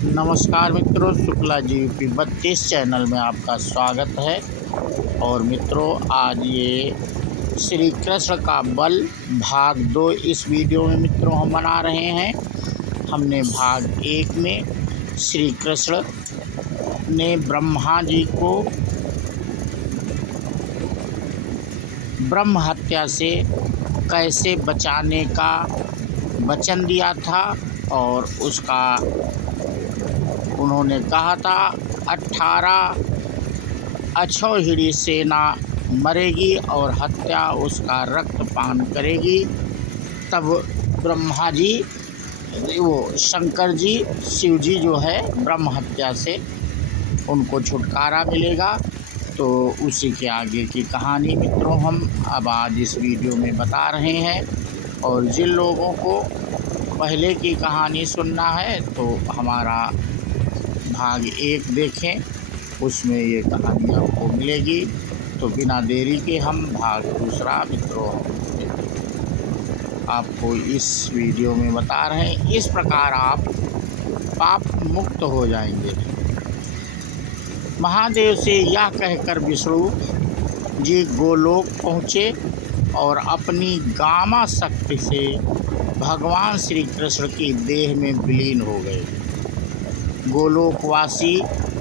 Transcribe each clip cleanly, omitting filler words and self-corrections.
नमस्कार मित्रों, Shukla ji UP 32 channel में आपका स्वागत है। और मित्रों, आज ये श्री कृष्ण का बल भाग 2 इस वीडियो में मित्रों हम बना रहे हैं। हमने भाग 1 में श्री कृष्ण ने ब्रह्मा जी को ब्रह्म हत्या से कैसे बचाने का वचन दिया था और उसका उन्होंने कहा था 18 अक्षौहिणी सेना मरेगी और हत्या उसका रक्तपान करेगी। तब ब्रह्मा जी शंकर जी शिव जी जो है ब्रह्म हत्या से उनको छुटकारा मिलेगा। तो उसी के आगे की कहानी मित्रों हम अब आज इस वीडियो में बता रहे हैं। और जिन लोगों को पहले की कहानी सुनना है तो हमारा भाग 1 देखें, उसमें ये कहानी आपको मिलेगी। तो बिना देरी के हम भाग 2 मित्रों आपको इस वीडियो में बता रहे हैं। इस प्रकार आप पाप मुक्त हो जाएंगे। महादेव से यह कहकर विष्णु जी गोलोक पहुँचे और अपनी गामा शक्ति से भगवान श्री कृष्ण की देह में विलीन हो गए। गोलोकवासी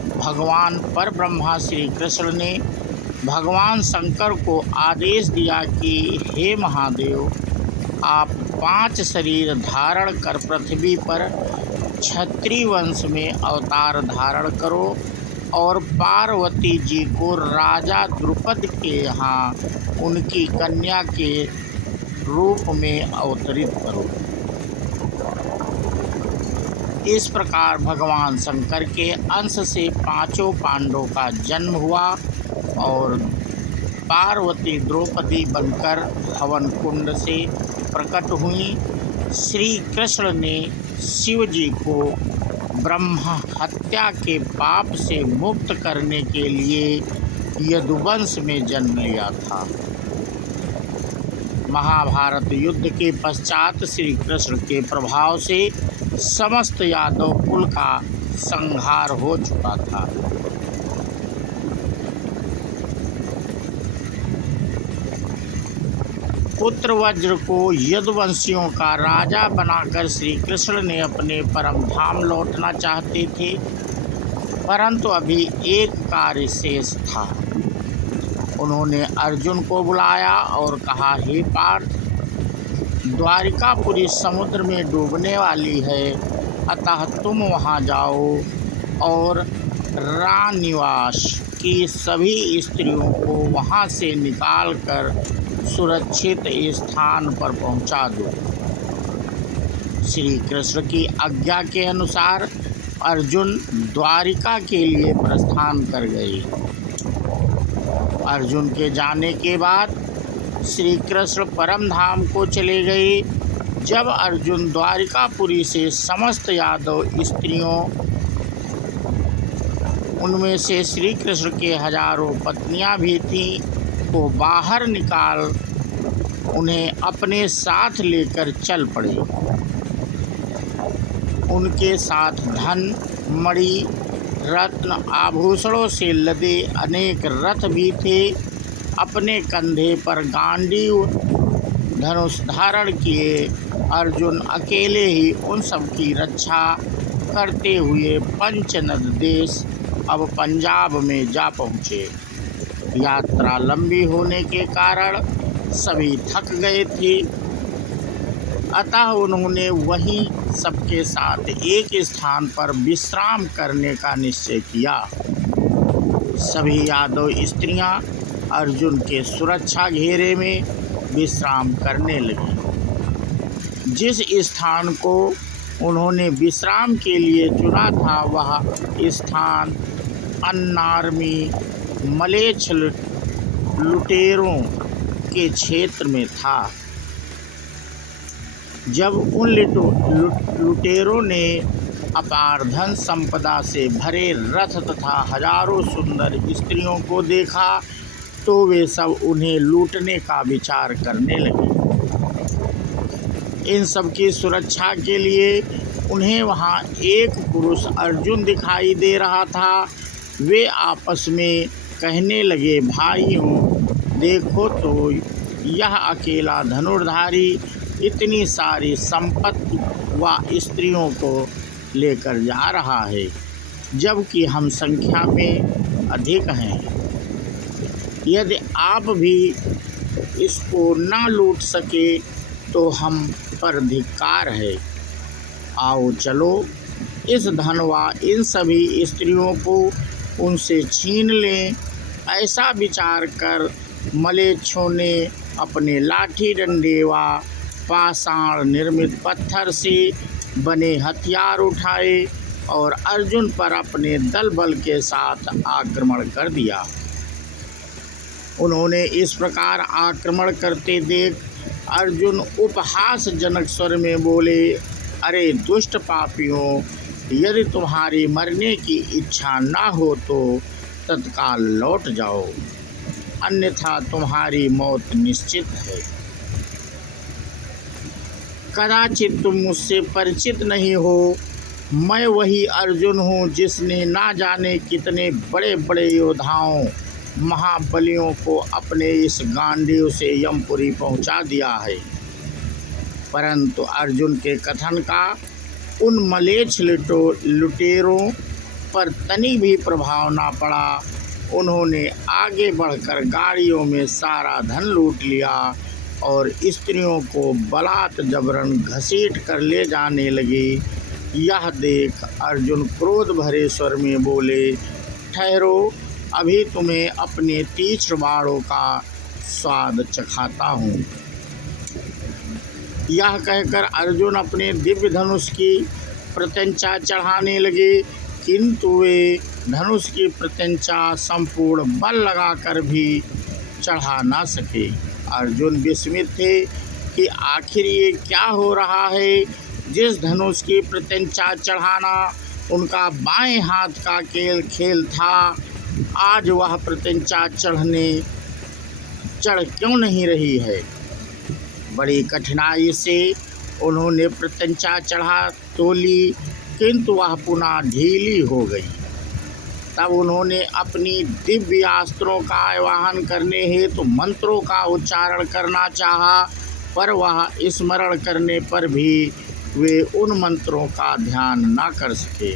भगवान पर ब्रह्मा श्री कृष्ण ने भगवान शंकर को आदेश दिया कि हे महादेव, आप 5 शरीर धारण कर पृथ्वी पर क्षत्रिय वंश में अवतार धारण करो और पार्वती जी को राजा द्रुपद के यहाँ उनकी कन्या के रूप में अवतरित करो। इस प्रकार भगवान शंकर के अंश से 5 पांडवों का जन्म हुआ और पार्वती द्रौपदी बनकर हवन कुंड से प्रकट हुई। श्री कृष्ण ने शिव जी को ब्रह्म हत्या के पाप से मुक्त करने के लिए यदुवंश में जन्म लिया था। महाभारत युद्ध के पश्चात श्री कृष्ण के प्रभाव से समस्त यादव कुल का संहार हो चुका था। पुत्र वज्र को यदुवंशियों का राजा बनाकर श्री कृष्ण ने अपने परम धाम लौटना चाहते थे, परंतु अभी एक कार्य शेष था। उन्होंने अर्जुन को बुलाया और कहा, हे पार्थ, द्वारिकापुरी समुद्र में डूबने वाली है, अतः तुम वहां जाओ और रानिवास की सभी स्त्रियों को वहां से निकालकर सुरक्षित स्थान पर पहुंचा दो। श्री कृष्ण की आज्ञा के अनुसार अर्जुन द्वारिका के लिए प्रस्थान कर गए। अर्जुन के जाने के बाद श्री कृष्ण परम धाम को चले गए। जब अर्जुन द्वारिकापुरी से समस्त यादव स्त्रियों, उनमें से श्री कृष्ण के हजारों पत्नियां भी थीं, को बाहर निकाल उन्हें अपने साथ लेकर चल पड़े। उनके साथ धन, मणि, रत्न, आभूषणों से लदे अनेक रथ भी थे। अपने कंधे पर गांडीव धनुष धारण किए अर्जुन अकेले ही उन सब की रक्षा करते हुए पंचनद देश अब पंजाब में जा पहुँचे। यात्रा लंबी होने के कारण सभी थक गए थे, अतः उन्होंने वहीं सबके साथ एक स्थान पर विश्राम करने का निश्चय किया। सभी यादव स्त्रियां अर्जुन के सुरक्षा घेरे में विश्राम करने लगी। जिस स्थान को उन्होंने विश्राम के लिए चुना था वह स्थान अन्नार्मी मलेच्छ लुटेरों के क्षेत्र में था। जब उन लुटेरों ने अपार धन संपदा से भरे रथ तथा हजारों सुंदर स्त्रियों को देखा तो वे सब उन्हें लूटने का विचार करने लगे। इन सब की सुरक्षा के लिए उन्हें वहाँ एक पुरुष अर्जुन दिखाई दे रहा था। वे आपस में कहने लगे, भाइयों देखो तो यह अकेला धनुर्धारी इतनी सारी संपत्ति व स्त्रियों को लेकर जा रहा है, जबकि हम संख्या में अधिक हैं। यदि आप भी इसको न लूट सके तो हम पर धिक्कार है। आओ चलो इस धन व इन सभी स्त्रियों को उनसे छीन लें। ऐसा विचार कर मलेच्छों ने अपने लाठी डंडे व पाषाण निर्मित पत्थर से बने हथियार उठाए और अर्जुन पर अपने दल बल के साथ आक्रमण कर दिया। उन्होंने इस प्रकार आक्रमण करते देख अर्जुन उपहासजनक स्वर में बोले, अरे दुष्ट पापियों, यदि तुम्हारी मरने की इच्छा न हो तो तत्काल लौट जाओ, अन्यथा तुम्हारी मौत निश्चित है। कदाचित तुम मुझसे परिचित नहीं हो। मैं वही अर्जुन हूँ जिसने ना जाने कितने बड़े बड़े योद्धाओं महाबलियों को अपने इस गांडीव से यमपुरी पहुँचा दिया है। परंतु अर्जुन के कथन का उन मलेच्छ लुटेरों पर तनिक भी प्रभाव ना पड़ा। उन्होंने आगे बढ़कर गाड़ियों में सारा धन लूट लिया और स्त्रियों को बलात् जबरन घसीट कर ले जाने लगे। यह देख अर्जुन क्रोध भरे स्वर में बोले, ठहरो, अभी तुम्हें अपने तीक्ष्ण बाणों का स्वाद चखाता हूँ। यह कहकर अर्जुन अपने दिव्य धनुष की प्रत्यंचा चढ़ाने लगे, किंतु वे धनुष की प्रत्यंचा संपूर्ण बल लगाकर भी चढ़ा ना सके। अर्जुन विस्मित थे कि आखिर ये क्या हो रहा है। जिस धनुष की प्रत्यंचा चढ़ाना उनका बाएं हाथ का खेल था, आज वह प्रत्यंचा चढ़ क्यों नहीं रही है। बड़ी कठिनाई से उन्होंने प्रत्यंचा चढ़ा तो ली, किंतु वह पुनः ढीली हो गई। तब उन्होंने अपनी दिव्यास्त्रों का आवाहन करने हेतु मंत्रों का उच्चारण करना चाहा, पर वह स्मरण करने पर भी वे उन मंत्रों का ध्यान न कर सके।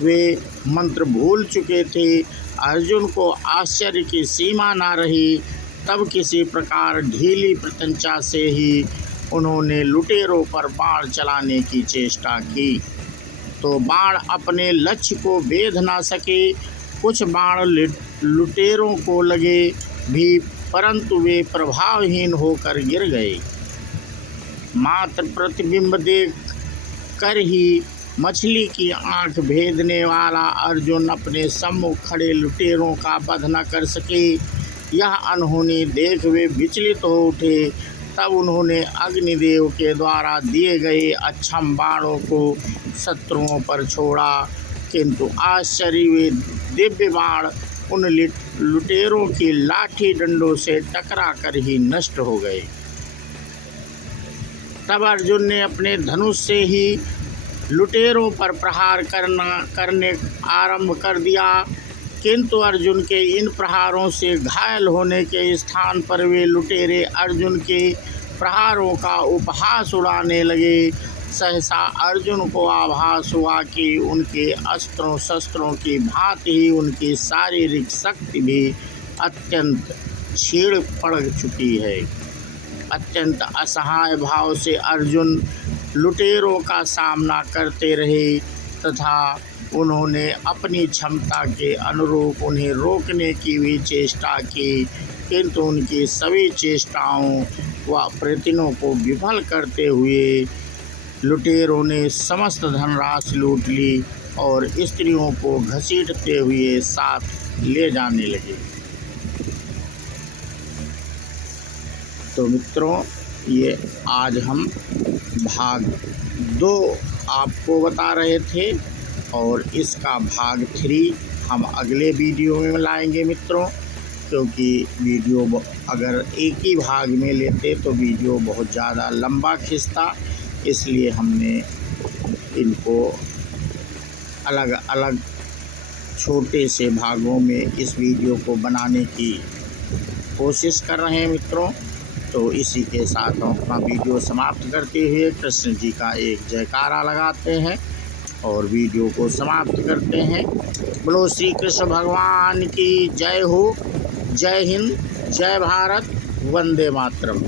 वे मंत्र भूल चुके थे। अर्जुन को आश्चर्य की सीमा न रही। तब किसी प्रकार ढीली प्रत्यंचा से ही उन्होंने लुटेरों पर बाण चलाने की चेष्टा की, तो बाण अपने लक्ष्य को भेद न सके। कुछ बाण लुटेरों को लगे भी, परंतु वे प्रभावहीन होकर गिर गए। मात्र प्रतिबिंब देख कर ही मछली की आंख भेदने वाला अर्जुन अपने सम्मुख खड़े लुटेरों का वध न कर सके। यह अनहोनी देख वे विचलित हो उठे। तब उन्होंने अग्निदेव के द्वारा दिए गए अक्षम बाणों को शत्रुओं पर छोड़ा, किंतु आश्चर्य वे दिव्य बाण उन लुटेरों की लाठी डंडों से टकरा कर ही नष्ट हो गए। तब अर्जुन ने अपने धनुष से ही लुटेरों पर प्रहार करने आरंभ कर दिया, किंतु अर्जुन के इन प्रहारों से घायल होने के स्थान पर वे लुटेरे अर्जुन के प्रहारों का उपहास उड़ाने लगे। सहसा अर्जुन को आभास हुआ कि उनके अस्त्रों शस्त्रों की भांति ही उनकी शारीरिक शक्ति भी अत्यंत क्षीण पड़ चुकी है। अत्यंत असहाय भाव से अर्जुन लुटेरों का सामना करते रहे तथा उन्होंने अपनी क्षमता के अनुरूप उन्हें रोकने की भी चेष्टा की, किंतु उनकी सभी चेष्टाओं व प्रयत्नों को विफल करते हुए लुटेरों ने समस्त धनराशि लूट ली और स्त्रियों को घसीटते हुए साथ ले जाने लगे। तो मित्रों, ये आज हम भाग 2 आपको बता रहे थे और इसका भाग 3 हम अगले वीडियो में लाएंगे मित्रों, क्योंकि वीडियो अगर एक ही भाग में लेते तो वीडियो बहुत ज़्यादा लंबा खिंचता। इसलिए हमने इनको अलग अलग छोटे से भागों में इस वीडियो को बनाने की कोशिश कर रहे हैं मित्रों। तो इसी के साथ हम अपना वीडियो समाप्त करते हुए कृष्ण जी का एक जयकारा लगाते हैं और वीडियो को समाप्त करते हैं। बोलो श्री कृष्ण भगवान की जय हो। जय हिंद, जय भारत, वंदे मातरम।